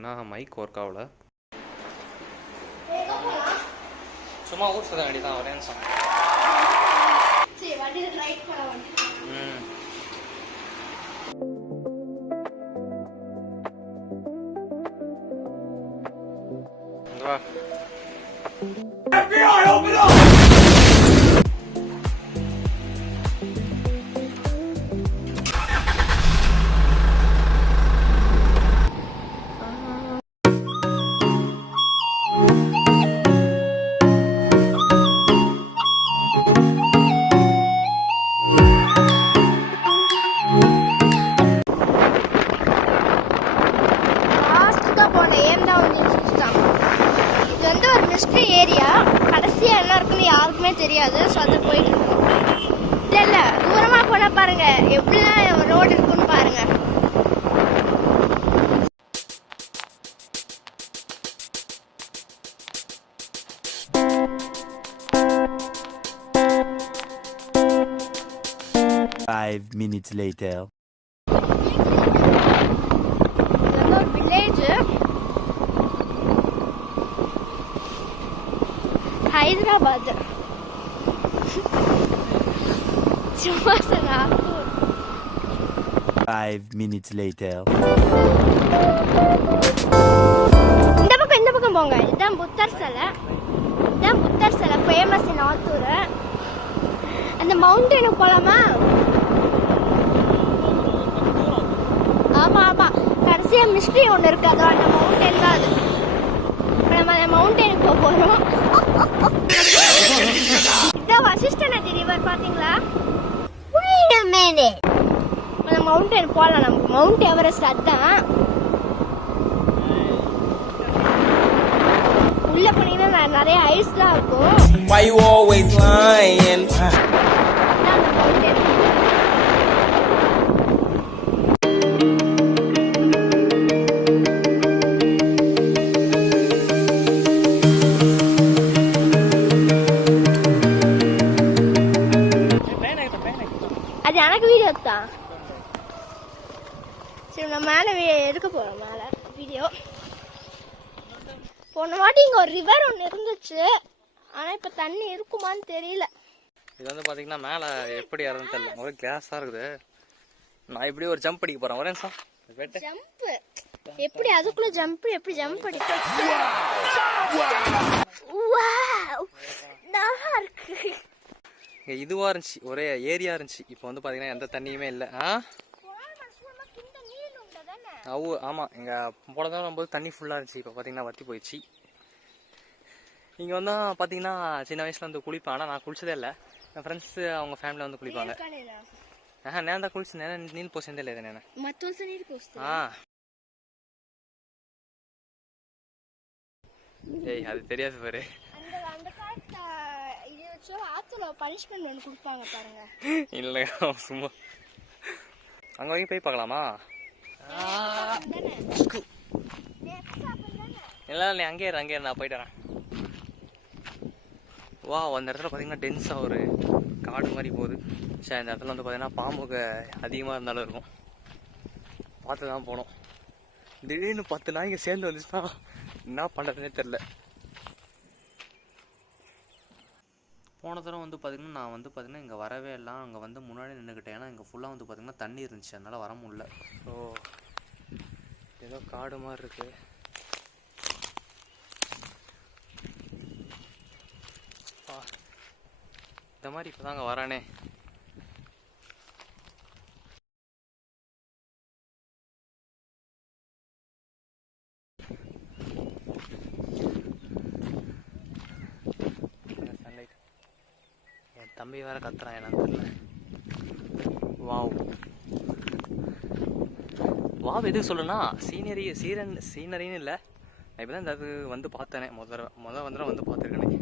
பார்த்தீங்கன்னா mic work ஆகல. சும்மா ஊர் சுத்த வேண்டியதான் ஒரே நிமிஷம். வா ஏரியா கடைசியா என்ன இருக்குன்னு யாருக்குமே தெரியாது. ஸோ அதை போயிட்டு இல்ல தூரமா போனா பாருங்க எப்படிலாம் ரோடு இருக்குன்னு பாருங்க. Five minutes later. Village Hyderabad. சும்மா சொன்னா 5 minutes later. இந்த பக்கம் போங்க. இதுதான் புத்தர் சிலை. இதுதான் புத்தர் சிலை ஃபேமஸ் இன் ஆத்தூர். அந்த மவுண்டனுக்கு போலாமா? ஆமா ஆமா கடைசியா மிஸ்ட்ரி ஒன்று இருக்கு. அதோ அந்த மவுண்டன் தான் அது. நம்ம அந்த மவுண்டனுக்கு போக போறோம். இதான் வசிஷ்ட நதி ரிவர் பாத்தீங்களா? Wait a minute. அந்த மவுண்டன் போலாம். நமக்கு மவுண்ட் எவரெஸ்ட் அதான். உள்ள போனீங்கன்னா நிறைய ஐஸ்லாம் இருக்கும். Why you always lying? அந்த மவுண்டன் அது எனக்கு வீடியோ தான். சரி நம்ம மேலே எடுக்க போகிறோம். மேலே வீடியோ போன வாட்டி இங்கே ஒரு ரிவர் ஒன்று இருந்துச்சு. ஆனால் இப்போ தண்ணி இருக்குமான்னு தெரியல. இது வந்து பார்த்தீங்கன்னா மேலே எப்படி இறந்து தெரியல. ஒரே கிளாஸாக இருக்குது. நான் இப்படி ஒரு ஜம்ப் அடிக்க போகிறேன். ஒரே நிமிஷம். ஜம்ப் எப்படி அதுக்குள்ள ஜம்ப் எப்படி ஜம்ப் அடிக்க நல்லா இருக்கு. இதுவாக இருந்துச்சு, ஒரே ஏரியா இருந்துச்சு. இப்போ வந்து பார்த்தீங்கன்னா எந்த தண்ணியுமே இல்லை. ஆமாம் எங்கள் போனதான் வரும்போது தண்ணி ஃபுல்லாக இருந்துச்சு. இப்போ பார்த்தீங்கன்னா வற்றி போயிடுச்சு. இங்கே வந்து பார்த்தீங்கன்னா சின்ன வயசில் வந்து குளிப்பேன். ஆனால் நான் குளிச்சதே இல்லை. என் ஃப்ரெண்ட்ஸு அவங்க ஃபேமிலியில் வந்து குளிப்பாங்க. நான் தான் குளிச்சு நேரம் நீல் போசே இல்லை நான். ஏய் அது தெரியாது பாரு. இல்லை சும்மா அங்கே வரைக்கும் போய் பார்க்கலாமா? இல்லை நீ அங்கேயே நான் போயிட்டு வரேன். வா அந்த இடத்துல பார்த்தீங்கன்னா டென்ஸாக ஒரு காடு மாதிரி போகுது. சரி இந்த இடத்துல வந்து பார்த்தீங்கன்னா பாம்புக்கு அதிகமாக இருந்தாலும் இருக்கும். பார்த்து தான் போனோம். திடீர்னு 10 நாய்ங்க சேர்ந்து வந்துச்சுன்னா என்ன பண்ணுறதுனே தெரில. போன தடவை வந்து பார்த்திங்கன்னா நான் வந்து பார்த்திங்கன்னா இங்கே வரவே இல்லை. அங்கே வந்து முன்னாடி நின்றுக்கிட்டேன். ஏன்னா இங்கே ஃபுல்லாக வந்து பார்த்திங்கன்னா தண்ணி இருந்துச்சு. அதனால் வர முடியல. ஸோ ஏதோ காடு மாதிரி இருக்குது. இந்த மாதிரி இப்போ தாங்க வரானே. சன்லைட் என் தம்பி வேற கத்துறான் என்னன்னு தெரியல. வாவ் வாவ் எதுக்கு சொல்லுன்னா சீனரின்னு இல்லை. நான் இப்போ தான் இந்த அது வந்து பார்த்தேனே. முதல் வந்து பார்த்துருக்கேனே.